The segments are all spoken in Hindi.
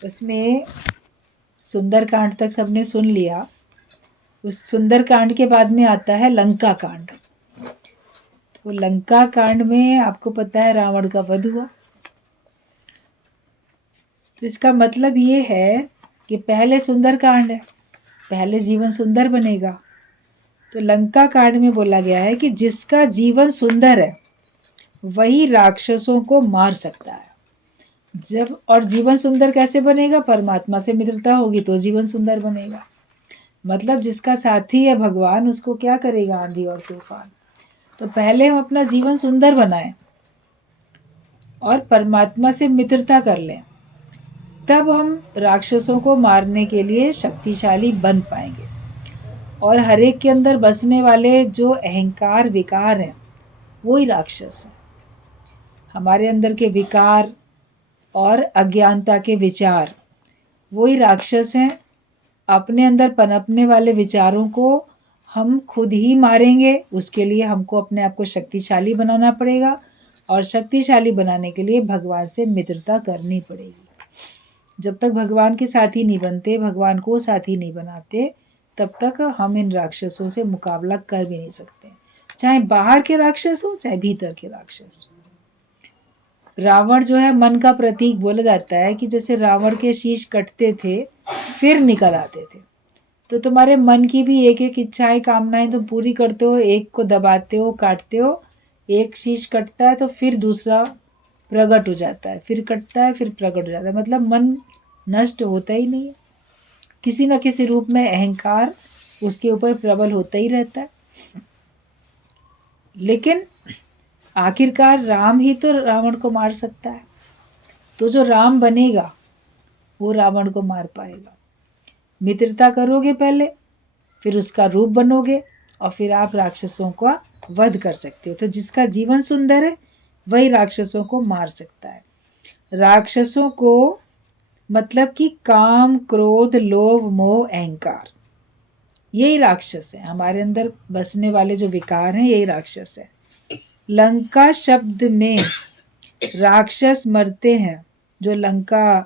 उसमें सुंदरकांड तक सबने सुन लिया। उस सुंदरकांड के बाद में आता है लंका कांड। तो लंका कांड में आपको पता है रावण का वध हुआ। तो इसका मतलब ये है कि पहले सुंदरकांड है, पहले जीवन सुंदर बनेगा। तो लंका कांड में बोला गया है कि जिसका जीवन सुंदर है वही राक्षसों को मार सकता है। जब और जीवन सुंदर कैसे बनेगा? परमात्मा से मित्रता होगी तो जीवन सुंदर बनेगा। मतलब जिसका साथी है भगवान, उसको क्या करेगा आंधी और तूफान। तो पहले हम अपना जीवन सुंदर बनाएं और परमात्मा से मित्रता कर लें, तब हम राक्षसों को मारने के लिए शक्तिशाली बन पाएंगे। और हर एक के अंदर बसने वाले जो अहंकार विकार हैं वो ही राक्षस है। हमारे अंदर के विकार और अज्ञानता के विचार वो ही राक्षस हैं। अपने अंदर पनपने वाले विचारों को हम खुद ही मारेंगे। उसके लिए हमको अपने आप को शक्तिशाली बनाना पड़ेगा और शक्तिशाली बनाने के लिए भगवान से मित्रता करनी पड़ेगी। जब तक भगवान के साथी नहीं बनते, भगवान को साथी नहीं बनाते, तब तक हम इन राक्षसों से मुकाबला कर भी नहीं सकते, चाहे बाहर के राक्षस हो चाहे भीतर के राक्षस हो। रावण जो है मन का प्रतीक बोला जाता है कि जैसे रावण के शीश कटते थे फिर निकल आते थे। तो तुम्हारे मन की भी एक एक इच्छाएं कामनाएं तुम पूरी करते हो, एक को दबाते हो, काटते हो। एक शीश कटता है तो फिर दूसरा प्रकट हो जाता है, फिर कटता है फिर प्रकट हो जाता है। मतलब मन नष्ट होता ही नहीं है, किसी न किसी रूप में अहंकार उसके ऊपर प्रबल होता ही रहता है। लेकिन आखिरकार राम ही तो रावण को मार सकता है। तो जो राम बनेगा वो रावण को मार पाएगा। मित्रता करोगे पहले, फिर उसका रूप बनोगे और फिर आप राक्षसों का वध कर सकते हो। तो जिसका जीवन सुंदर है वही राक्षसों को मार सकता है। राक्षसों को मतलब कि काम, क्रोध, लोभ, मोह, अहंकार, यही राक्षस है। हमारे अंदर बसने वाले जो विकार हैं यही राक्षस है। लंका शब्द में राक्षस मरते हैं। जो लंका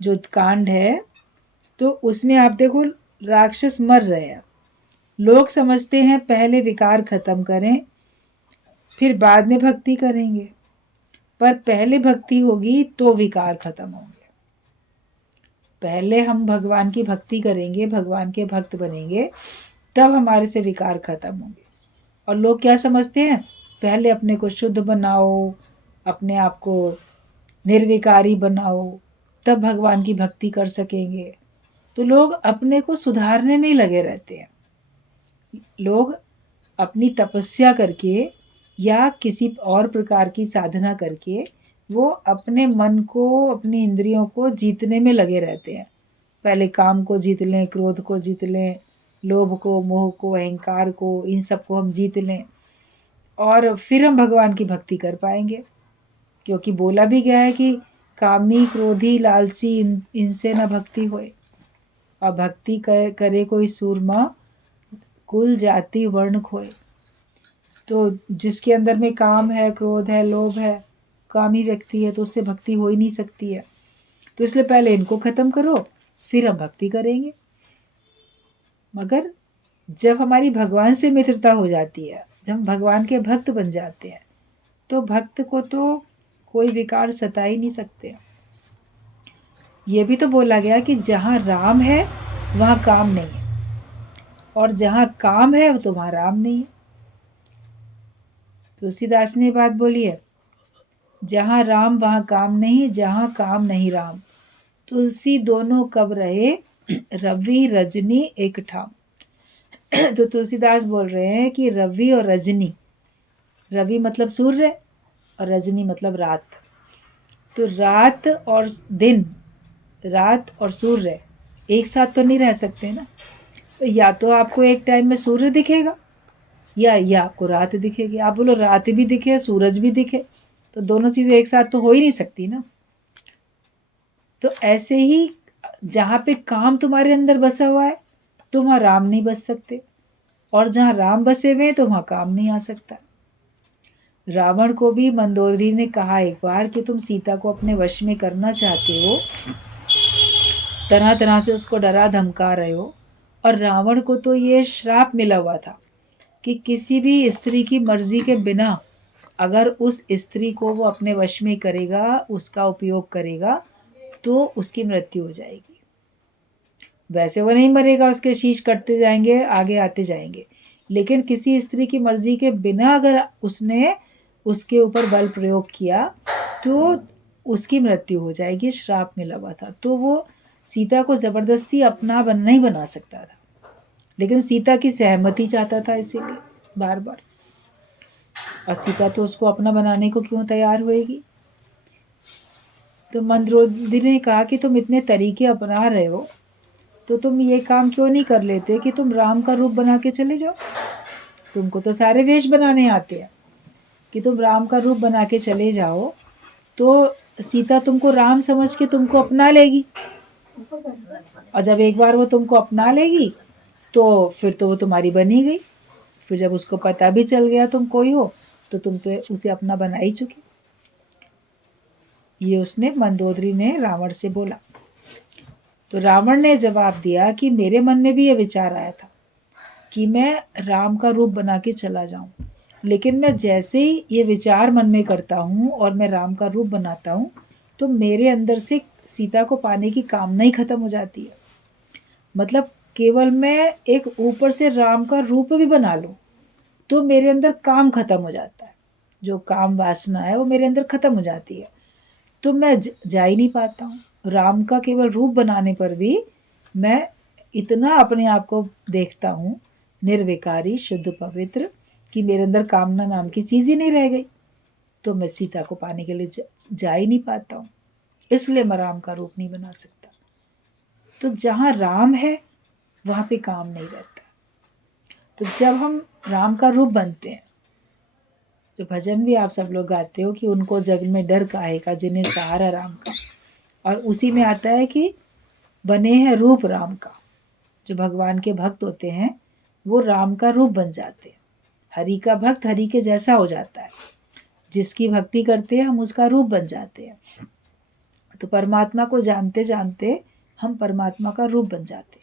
जो कांड है तो उसमें आप देखो राक्षस मर रहे हैं। लोग समझते हैं पहले विकार खत्म करें फिर बाद में भक्ति करेंगे, पर पहले भक्ति होगी तो विकार खत्म होंगे। पहले हम भगवान की भक्ति करेंगे, भगवान के भक्त बनेंगे, तब हमारे से विकार खत्म होंगे। और लोग क्या समझते हैं? पहले अपने को शुद्ध बनाओ, अपने आप को निर्विकारी बनाओ, तब भगवान की भक्ति कर सकेंगे। तो लोग अपने को सुधारने में ही लगे रहते हैं। लोग अपनी तपस्या करके या किसी और प्रकार की साधना करके वो अपने मन को, अपनी इंद्रियों को जीतने में लगे रहते हैं। पहले काम को जीत लें, क्रोध को जीत लें, लोभ को, मोह को, अहंकार को, इन सब को हम जीत लें और फिर हम भगवान की भक्ति कर पाएंगे। क्योंकि बोला भी गया है कि कामी, क्रोधी, लालची इनसे न भक्ति होए, और भक्ति करे कोई सूरमा, कुल जाति वर्ण खोए। तो जिसके अंदर में काम है, क्रोध है, लोभ है, कामी व्यक्ति है, तो उससे भक्ति हो ही नहीं सकती है। तो इसलिए पहले इनको खत्म करो फिर हम भक्ति करेंगे। मगर जब हमारी भगवान से मित्रता हो जाती है, जब हम भगवान के भक्त बन जाते हैं, तो भक्त को तो कोई विकार सता ही नहीं सकते। ये भी तो बोला गया कि जहां राम है वहां काम नहीं है, और जहां काम है तो वहां राम नहीं है। तुलसीदास ने बात बोली है, जहां राम वहां काम नहीं, जहां काम नहीं राम, तुलसी दोनों कब रहे, रवि रजनी एक ठाम। तो तुलसीदास बोल रहे हैं कि रवि और रजनी, रवि मतलब सूर्य और रजनी मतलब रात। तो रात और दिन, रात और सूर्य एक साथ तो नहीं रह सकते ना। तो या तो आपको एक टाइम में सूर्य दिखेगा या आपको रात दिखेगी। आप बोलो रात भी दिखे सूरज भी दिखे, तो दोनों चीजें एक साथ तो हो ही नहीं सकती ना। तो ऐसे ही जहां पे काम तुम्हारे अंदर बसा हुआ है तो वहां राम नहीं बस सकते, और जहां राम बसे हुए हैं तो वहां काम नहीं आ सकता। रावण को भी मंदोदरी ने कहा एक बार कि तुम सीता को अपने वश में करना चाहते हो, तरह तरह से उसको डरा धमका रहे हो। और रावण को तो ये श्राप मिला हुआ था कि किसी भी स्त्री की मर्जी के बिना अगर उस स्त्री को वो अपने वश में करेगा, उसका उपयोग करेगा, तो उसकी मृत्यु हो जाएगी। वैसे वो नहीं मरेगा, उसके शीश कटते जाएंगे, आगे आते जाएंगे, लेकिन किसी स्त्री की मर्जी के बिना अगर उसने उसके ऊपर बल प्रयोग किया तो उसकी मृत्यु हो जाएगी, श्राप मिला हुआ था। तो वो सीता को जबरदस्ती अपना नहीं बना सकता था, लेकिन सीता की सहमति चाहता था इसीलिए बार बार। और सीता तो उसको अपना बनाने को क्यों तैयार होएगी। तो मंदोदरी ने कहा कि तुम इतने तरीके अपना रहे हो, तो तुम ये काम क्यों नहीं कर लेते कि तुम राम का रूप बना के चले जाओ। तुमको तो सारे वेश बनाने आते हैं, कि तुम राम का रूप बना के चले जाओ, तो सीता तुमको राम समझ के तुमको अपना लेगी। और जब एक बार वो तुमको अपना लेगी तो फिर तो वो तुम्हारी बनी गई। फिर जब उसको पता भी चल गया तुम कोई हो, तो तुम तो उसे अपना बना ही चुके। ये उसने मंदोदरी ने रावण से बोला। तो रावण ने जवाब दिया कि मेरे मन में भी ये विचार आया था कि मैं राम का रूप बना के चला जाऊं, लेकिन मैं जैसे ही ये विचार मन में करता हूँ और मैं राम का रूप बनाता हूँ, तो मेरे अंदर से सीता को पाने की कामना ही खत्म हो जाती है। मतलब केवल मैं एक ऊपर से राम का रूप भी बना लूं तो मेरे अंदर काम खत्म हो जाता है, जो काम वासना है वो मेरे अंदर खत्म हो जाती है, तो मैं जा ही नहीं पाता हूँ। राम का केवल रूप बनाने पर भी मैं इतना अपने आप को देखता हूँ निर्विकारी शुद्ध पवित्र कि मेरे अंदर कामना नाम की चीज ही नहीं रह गई, तो मैं सीता को पाने के लिए जा ही नहीं पाता हूँ। इसलिए मैं राम का रूप नहीं बना सकता। तो जहाँ राम है वहां पे काम नहीं रहता। तो जब हम राम का रूप बनते हैं, जो भजन भी आप सब लोग गाते हो कि उनको जग में डर काहे का जिन्हें सहारा राम का, और उसी में आता है कि बने हैं रूप राम का। जो भगवान के भक्त होते हैं वो राम का रूप बन जाते हैं। हरि का भक्त हरि के जैसा हो जाता है, जिसकी भक्ति करते हैं हम उसका रूप बन जाते हैं। तो परमात्मा को जानते जानते हम परमात्मा का रूप बन जाते हैं।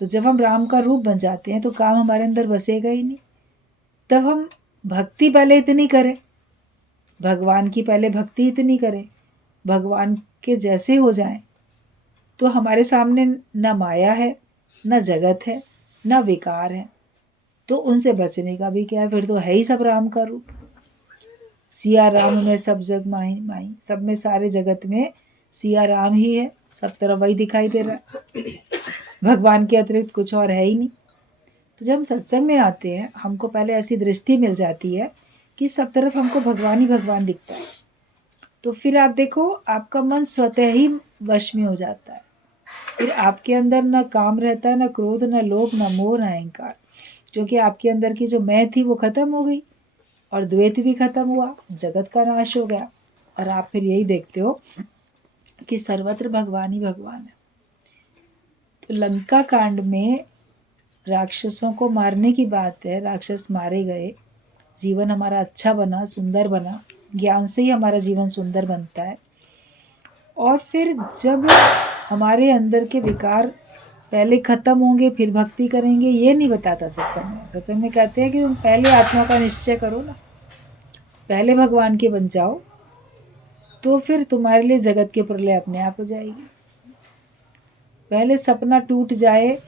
तो जब हम राम का रूप बन जाते हैं तो काम हमारे अंदर बसेगा ही नहीं। तब हम भक्ति पहले इतनी करें, भगवान की पहले भक्ति इतनी करें, भगवान के जैसे हो जाएं, तो हमारे सामने न माया है, न जगत है, न विकार है, तो उनसे बचने का भी क्या है, फिर तो है ही सब राम का रूप। सिया राम में सब जग माही माही, सब में सारे जगत में सिया राम ही है, सब तरफ वही दिखाई दे रहा है, भगवान के अतिरिक्त कुछ और है ही नहीं। तो जब हम सत्संग में आते हैं हमको पहले ऐसी दृष्टि मिल जाती है कि सब तरफ हमको भगवान ही भगवान दिखता है, तो फिर आप देखो आपका मन स्वतः ही वश में हो जाता है। फिर आपके अंदर न काम रहता है, न क्रोध, न लोभ, न मोह, न अहंकार, क्योंकि आपके अंदर की जो मैं थी वो खत्म हो गई और द्वैत भी खत्म हुआ, जगत का नाश हो गया। और आप फिर यही देखते हो कि सर्वत्र भगवान ही भगवान है। तो लंका कांड में राक्षसों को मारने की बात है, राक्षस मारे गए, जीवन हमारा अच्छा बना, सुंदर बना, ज्ञान से ही हमारा जीवन सुंदर बनता है। और फिर जब हमारे अंदर के विकार पहले खत्म होंगे फिर भक्ति करेंगे, ये नहीं बताता सत्संग में। सत्संग में कहते हैं कि तुम पहले आत्मा का निश्चय करो ना, पहले भगवान के बन जाओ, तो फिर तुम्हारे लिए जगत के प्रलय अपने आप हो जाएगी। पहले सपना टूट जाए,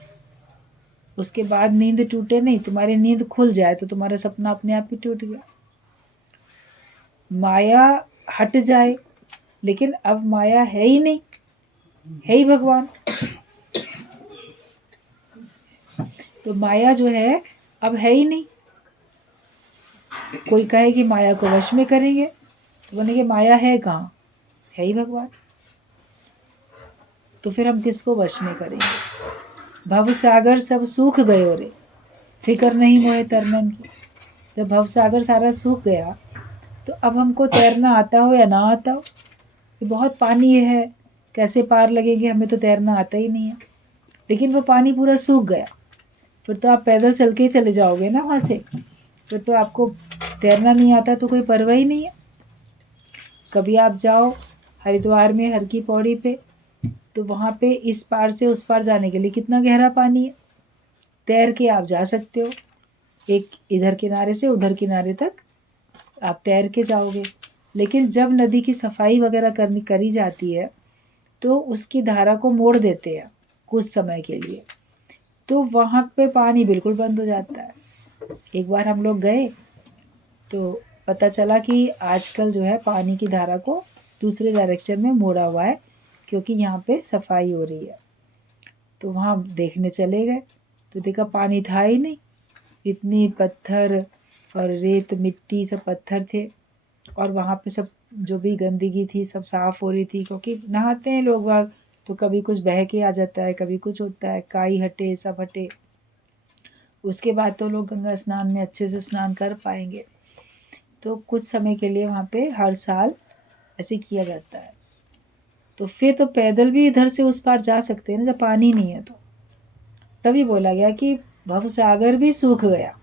उसके बाद नींद टूटे नहीं, तुम्हारी नींद खुल जाए तो तुम्हारा सपना अपने आप ही टूट गया। माया हट जाए, लेकिन अब माया है ही नहीं, है ही भगवान। तो माया जो है अब है ही नहीं। कोई कहे कि माया को वश में करेंगे, तो बोलेंगे माया है कहाँ, है ही भगवान। तो फिर हम किसको वश में करेंगे। भव सागर सब सूख गयो रे, फिक्र नहीं मोहे तरनन की। जब भव सागर सारा सूख गया तो अब हमको तैरना आता हो या ना आता हो, ये बहुत पानी है, कैसे पार लगेंगे, हमें तो तैरना आता ही नहीं है। लेकिन वो पानी पूरा सूख गया, फिर तो आप पैदल चल के ही चले जाओगे ना वहां से, फिर तो आपको तैरना नहीं आता तो कोई परवाह ही नहीं है। कभी आप जाओ हरिद्वार में हर की पौड़ी पे, तो वहाँ पे इस पार से उस पार जाने के लिए कितना गहरा पानी है, तैर के आप जा सकते हो, एक इधर किनारे से उधर किनारे तक आप तैर के जाओगे। लेकिन जब नदी की सफाई वगैरह करी जाती है तो उसकी धारा को मोड़ देते हैं कुछ समय के लिए, तो वहाँ पे पानी बिल्कुल बंद हो जाता है। एक बार हम लोग गए तो पता चला कि आजकल जो है पानी की धारा को दूसरे डायरेक्शन में मोड़ा हुआ है, क्योंकि यहाँ पे सफाई हो रही है। तो वहाँ देखने चले गए तो देखा पानी था ही नहीं, इतनी पत्थर और रेत मिट्टी सब पत्थर थे, और वहाँ पे सब जो भी गंदगी थी सब साफ हो रही थी, क्योंकि नहाते हैं लोग बाग तो कभी कुछ बह के आ जाता है, कभी कुछ होता है, काई हटे सब हटे, उसके बाद तो लोग गंगा स्नान में अच्छे से स्नान कर पाएंगे। तो कुछ समय के लिए वहाँ पे हर साल ऐसे किया जाता है। तो फिर तो पैदल भी इधर से उस पार जा सकते हैं ना जब पानी नहीं है। तो तभी बोला गया कि भव सागर भी सूख गया,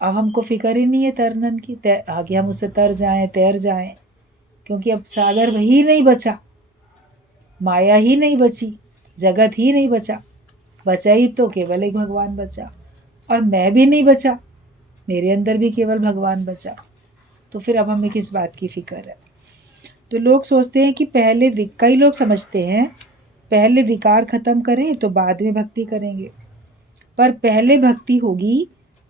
अब हमको फिक्र ही नहीं है तरनन की, आगे हम उससे तर जाएं तैर जाएं, क्योंकि अब सागर ही नहीं बचा, माया ही नहीं बची, जगत ही नहीं बचा, बचा ही तो केवल एक भगवान बचा, और मैं भी नहीं बचा, मेरे अंदर भी केवल भगवान बचा। तो फिर अब हमें किस बात की फिक्र है। तो लोग सोचते हैं कि पहले कई लोग समझते हैं पहले विकार खत्म करें तो बाद में भक्ति करेंगे, पर पहले भक्ति होगी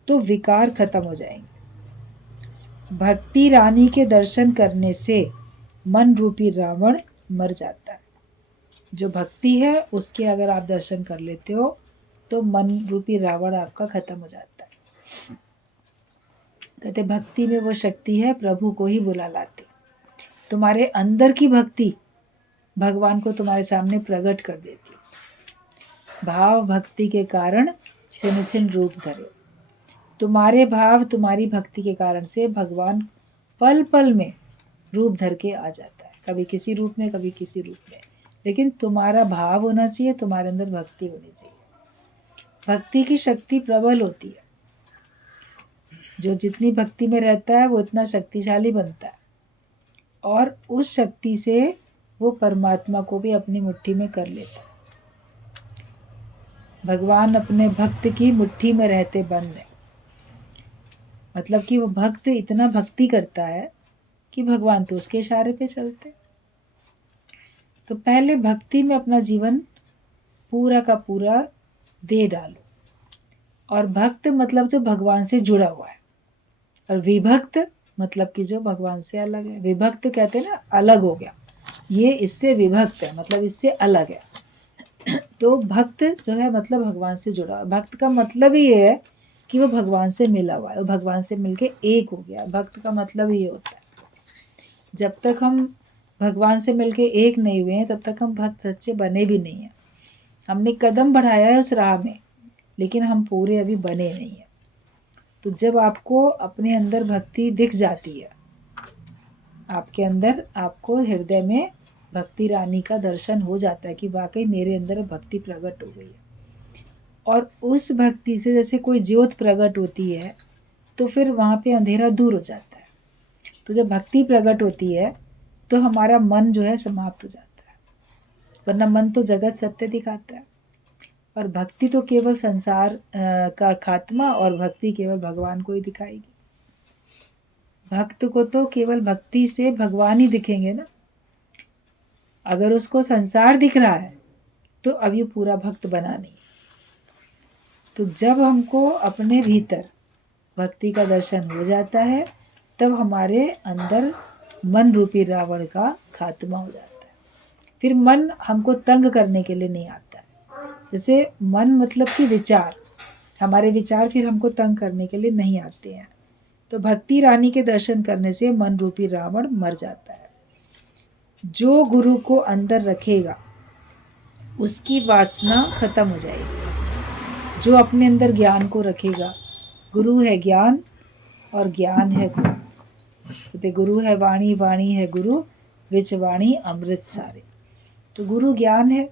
तो विकार खत्म हो जाएंगे। भक्ति रानी के दर्शन करने से मन रूपी रावण मर जाता है। जो भक्ति है उसके अगर आप दर्शन कर लेते हो तो मन रूपी रावण आपका खत्म हो जाता है। कहते भक्ति में वो शक्ति है प्रभु को ही बुला लाती, तुम्हारे अंदर की भक्ति भगवान को तुम्हारे सामने प्रकट कर देती। भाव भक्ति के कारण छिन छिन रूप धरे, तुम्हारे भाव तुम्हारी भक्ति के कारण से भगवान पल पल में रूप धर के आ जाता है, कभी किसी रूप में कभी किसी रूप में, लेकिन तुम्हारा भाव होना चाहिए, तुम्हारे अंदर भक्ति होनी चाहिए। भक्ति की शक्ति प्रबल होती है, जो जितनी भक्ति में रहता है वो इतना शक्तिशाली बनता है, और उस शक्ति से वो परमात्मा को भी अपनी मुट्ठी में कर लेता है। भगवान अपने भक्त की मुट्ठी में रहते बंद है, मतलब कि वो भक्त इतना भक्ति करता है कि भगवान तो उसके इशारे पे चलते। तो पहले भक्ति में अपना जीवन पूरा का पूरा दे डालो, और भक्त मतलब जो भगवान से जुड़ा हुआ है, और विभक्त मतलब कि जो भगवान से अलग है। विभक्त कहते हैं ना अलग हो गया, ये इससे विभक्त है मतलब इससे अलग है। तो भक्त जो है मतलब भगवान से जुड़ा हुआ। भक्त का मतलब ही ये है कि वो भगवान से मिला हुआ है, वो भगवान से मिलके एक हो गया। भक्त का मतलब ही ये होता है। जब तक हम भगवान से मिलके एक नहीं हुए हैं तब तक हम भक्त सच्चे बने भी नहीं हैं। हमने कदम बढ़ाया है उस राह में, लेकिन हम पूरे अभी बने नहीं हैं। तो जब आपको अपने अंदर भक्ति दिख जाती है, आपके अंदर आपको हृदय में भक्ति रानी का दर्शन हो जाता है कि वाकई मेरे अंदर भक्ति प्रकट हो गई है, और उस भक्ति से जैसे कोई ज्योत प्रकट होती है तो फिर वहाँ पे अंधेरा दूर हो जाता है। तो जब भक्ति प्रकट होती है तो हमारा मन जो है समाप्त हो जाता है, वरना मन तो जगत सत्य दिखाता है, और भक्ति तो केवल संसार का खात्मा, और भक्ति केवल भगवान को ही दिखाएगी। भक्त को तो केवल भक्ति से भगवान ही दिखेंगे ना। अगर उसको संसार दिख रहा है तो अब ये पूरा भक्त बना नहीं। तो जब हमको अपने भीतर भक्ति का दर्शन हो जाता है तब हमारे अंदर मन रूपी रावण का खात्मा हो जाता है। फिर मन हमको तंग करने के लिए नहीं आता है। जैसे मन मतलब कि विचार, हमारे विचार फिर हमको तंग करने के लिए नहीं आते हैं। तो भक्ति रानी के दर्शन करने से मन रूपी रावण मर जाता है। जो गुरु को अंदर रखेगा उसकी वासना खत्म हो जाएगी। जो अपने अंदर ज्ञान को रखेगा, गुरु है ज्ञान और ज्ञान है गुरु। कहते गुरु है वाणी, वाणी है गुरु, विच वाणी अमृत सारे। तो गुरु ज्ञान है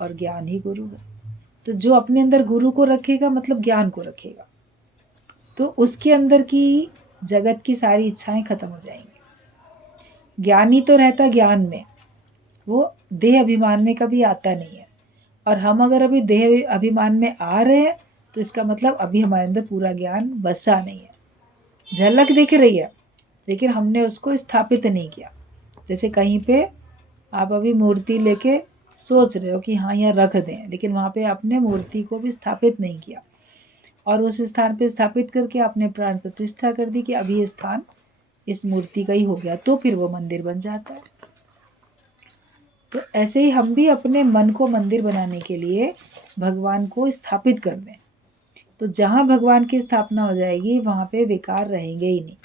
और ज्ञान ही गुरु है। तो जो अपने अंदर गुरु को रखेगा मतलब ज्ञान को रखेगा, तो उसके अंदर की जगत की सारी इच्छाएं खत्म हो जाएंगी। ज्ञानी तो रहता ज्ञान में, वो देह अभिमान में कभी आता नहीं है। और हम अगर अभी देह अभिमान में आ रहे हैं तो इसका मतलब अभी हमारे अंदर पूरा ज्ञान बसा नहीं है। झलक दिख रही है लेकिन हमने उसको स्थापित नहीं किया। जैसे कहीं पे आप अभी मूर्ति लेके सोच रहे हो कि हाँ यहाँ रख दें, लेकिन वहाँ पे आपने मूर्ति को भी स्थापित नहीं किया, और उस स्थान पे स्थापित करके आपने प्राण प्रतिष्ठा कर दी कि अभी ये स्थान इस मूर्ति का ही हो गया, तो फिर वो मंदिर बन जाता है। तो ऐसे ही हम भी अपने मन को मंदिर बनाने के लिए भगवान को स्थापित कर दें, तो जहाँ भगवान की स्थापना हो जाएगी वहाँ पे विकार रहेंगे ही नहीं।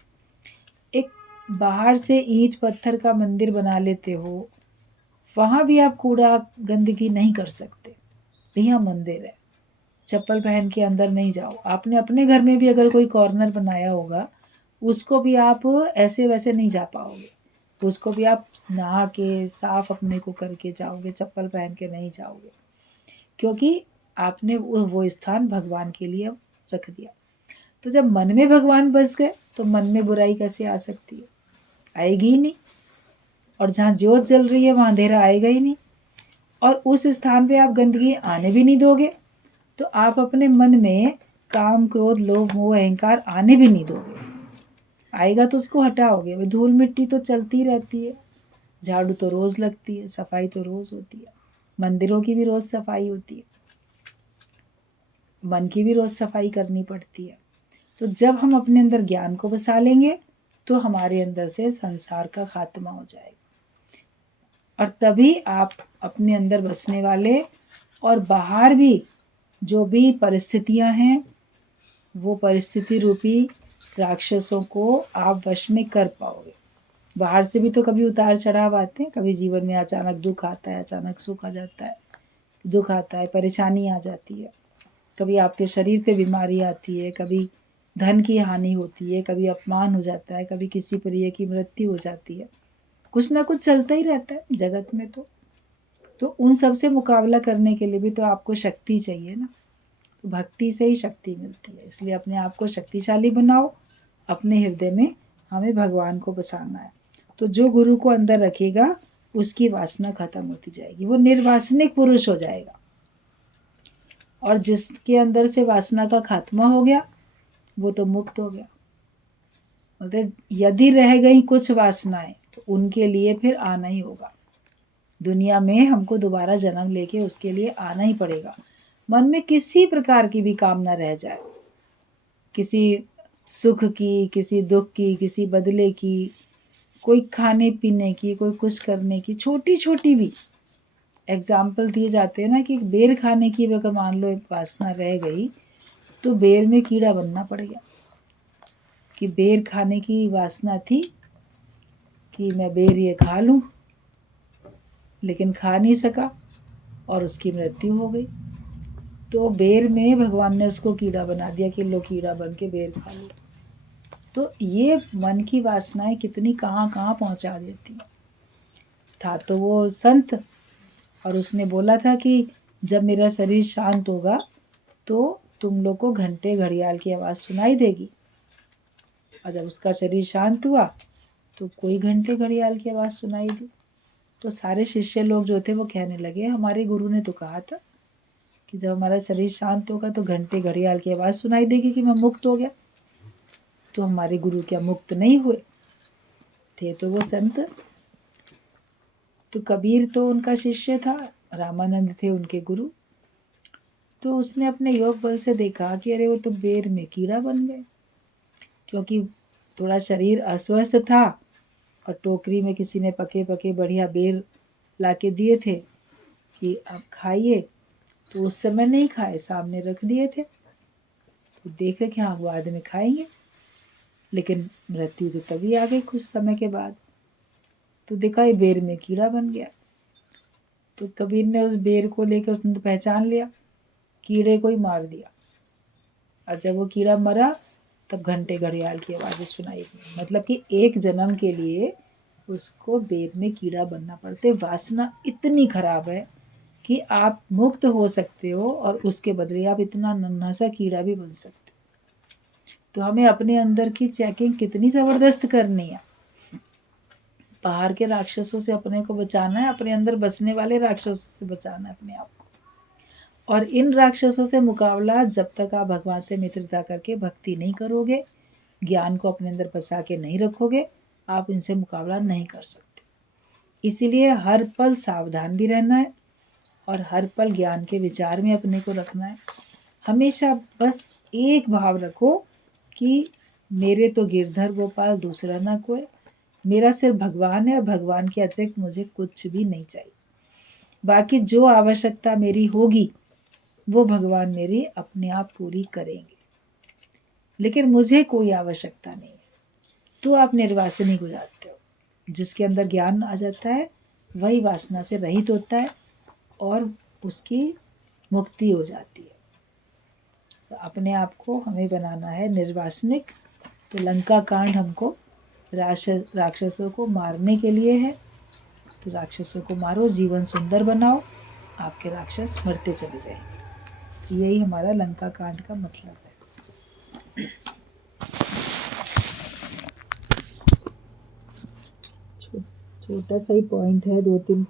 एक बाहर से ईंट पत्थर का मंदिर बना लेते हो, वहाँ भी आप कूड़ा गंदगी नहीं कर सकते। भैया मंदिर है, चप्पल पहन के अंदर नहीं जाओ। आपने अपने घर में भी अगर कोई कॉर्नर बनाया होगा, उसको भी आप ऐसे वैसे नहीं जा पाओगे, तो उसको भी आप नहा के साफ अपने को करके जाओगे, चप्पल पहन के नहीं जाओगे, क्योंकि आपने वो स्थान भगवान के लिए रख दिया। तो जब मन में भगवान बस गए तो मन में बुराई कैसे आ सकती है? आएगी ही नहीं। और जहाँ ज्योत जल रही है वहाँ अंधेरा आएगा ही नहीं। और उस स्थान पे आप गंदगी आने भी नहीं दोगे, तो आप अपने मन में काम क्रोध लोभ मोह अहंकार आने भी नहीं दोगे। आएगा तो उसको हटाओगे। वो धूल मिट्टी तो चलती रहती है, झाड़ू तो रोज लगती है, सफाई तो रोज होती है, मंदिरों की भी रोज सफाई होती है, मन की भी रोज सफाई करनी पड़ती है। तो जब हम अपने अंदर ज्ञान को बसा लेंगे तो हमारे अंदर से संसार का खात्मा हो जाएगा। और तभी आप अपने अंदर बसने वाले और बाहर भी जो भी परिस्थितियां हैं, वो परिस्थिति रूपी राक्षसों को आप वश में कर पाओगे। बाहर से भी तो कभी उतार चढ़ाव आते हैं, कभी जीवन में अचानक दुख आता है, अचानक सुख आ जाता है, दुख आता है, परेशानी आ जाती है, कभी आपके शरीर पे बीमारी आती है, कभी धन की हानि होती है, कभी अपमान हो जाता है, कभी किसी प्रिय की मृत्यु हो जाती है। कुछ ना कुछ चलता ही रहता है जगत में। तो उन सब से मुकाबला करने के लिए भी तो आपको शक्ति चाहिए ना। तो भक्ति से ही शक्ति मिलती है। इसलिए अपने आप को शक्तिशाली बनाओ। अपने हृदय में हमें भगवान को बसाना है। तो जो गुरु को अंदर रखेगा उसकी वासना खत्म होती जाएगी, वो निर्वासनिक पुरुष हो जाएगा। और जिसके अंदर से वासना का खात्मा हो गया वो तो मुक्त हो गया। मतलब यदि रह गई कुछ वासनाएं तो उनके लिए फिर आना ही होगा दुनिया में। हमको दोबारा जन्म लेके उसके लिए आना ही पड़ेगा। मन में किसी प्रकार की भी कामना रह जाए, किसी सुख की, किसी दुख की, किसी बदले की, कोई खाने पीने की, कोई कुछ करने की, छोटी छोटी भी एग्जाम्पल दिए जाते हैं ना कि बेर खाने की अगर मान लो एक वासना रह गई तो बेर में कीड़ा बनना पड़ गया। कि बेर खाने की वासना थी कि मैं बेर ये खा लूं, लेकिन खा नहीं सका और उसकी मृत्यु हो गई। तो बेर में भगवान ने उसको कीड़ा बना दिया कि लो कीड़ा बन के बेर खा लो। तो ये मन की वासनाएं कितनी कहाँ कहाँ पहुंचा देती हैं। था तो वो संत, और उसने बोला था कि जब मेरा शरीर शांत होगा तो तुम लोग को घंटे घड़ियाल की आवाज सुनाई देगी। और जब उसका शरीर शांत हुआ तो कोई घंटे घड़ियाल की आवाज सुनाई दी। तो सारे शिष्य लोग जो थे वो कहने लगे हमारे गुरु ने तो कहा था कि जब हमारा शरीर शांत होगा तो घंटे घड़ियाल की आवाज सुनाई देगी कि मैं मुक्त हो गया। तो हमारे गुरु क्या मुक्त नहीं हुए थे? तो वो संत। तो कबीर तो उनका शिष्य था, रामानंद थे उनके गुरु। तो उसने अपने योग बल से देखा कि अरे वो तो बेर में कीड़ा बन गए, क्योंकि थोड़ा शरीर अस्वस्थ था और टोकरी में किसी ने पके पके बढ़िया बेर लाके दिए थे कि आप खाइए। तो उस समय नहीं खाए, सामने रख दिए थे। तो देखे कि हाँ बाद में खाएंगे, लेकिन मृत्यु तो तभी आ गई कुछ समय के बाद। तो देखा ये बेर में कीड़ा बन गया। तो कबीर ने उस बेर को लेकर, उसने तो पहचान लिया, कीड़े को ही मार दिया। और जब वो कीड़ा मरा तब घंटे घड़ियाल की आवाजें सुनाई दी। मतलब कि एक जन्म के लिए उसको बेर में कीड़ा बनना पड़ते। वासना इतनी खराब है कि आप मुक्त हो सकते हो और उसके बदले आप इतना नन्हा सा कीड़ा भी बन सकते हो। तो हमें अपने अंदर की चेकिंग कितनी ज़बरदस्त करनी है। बाहर के राक्षसों से अपने को बचाना है, अपने अंदर बसने वाले राक्षसों से बचाना है अपने आप को। और इन राक्षसों से मुकाबला जब तक आप भगवान से मित्रता करके भक्ति नहीं करोगे, ज्ञान को अपने अंदर बसा के नहीं रखोगे, आप इनसे मुकाबला नहीं कर सकते। इसीलिए हर पल सावधान भी रहना है और हर पल ज्ञान के विचार में अपने को रखना है। हमेशा बस एक भाव रखो कि मेरे तो गिरधर गोपाल दूसरा ना कोई, मेरा सिर्फ भगवान है, भगवान के अतिरिक्त मुझे कुछ भी नहीं चाहिए। बाकी जो आवश्यकता मेरी होगी वो भगवान मेरी अपने आप पूरी करेंगे, लेकिन मुझे कोई आवश्यकता नहीं है। तो आप निर्वासनी हो जाते हो। जिसके अंदर ज्ञान आ जाता है वही वासना से रहित होता है और उसकी मुक्ति हो जाती है। तो अपने आप को हमें बनाना है निर्वासनिक। तो लंका कांड हमको राक्षसों को मारने के लिए है। तो राक्षसों को मारो, जीवन सुंदर बनाओ, आपके राक्षस मरते चले जाएंगे। तो यही हमारा लंका कांड का मतलब है। छोटा सा ही पॉइंट है, 2-3